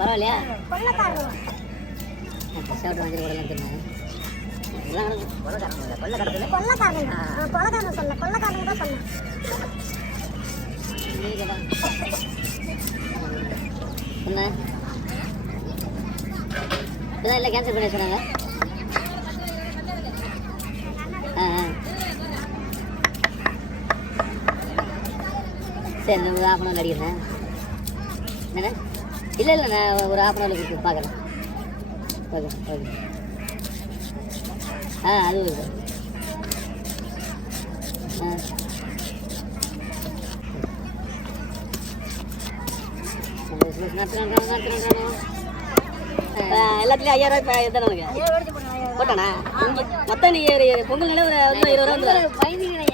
பரவாயில்லையா என்ன இதான் இல்லை கேன்சல் பண்ணி சொன்னாங்க. சரி நான் ஒரு 1/2 அடிக்கிறேன். என்ன இல்லை நான் ஒரு 1/2 கொடுத்து பார்க்குறேன். ஓகே ஓகே அது இருக்குது. எல்லாத்துலேயும் 5000 ரூபாய் தானே போட்டானா மொத்தம்? நீ பொங்கல் நிலை ஒரு 20 ரூபா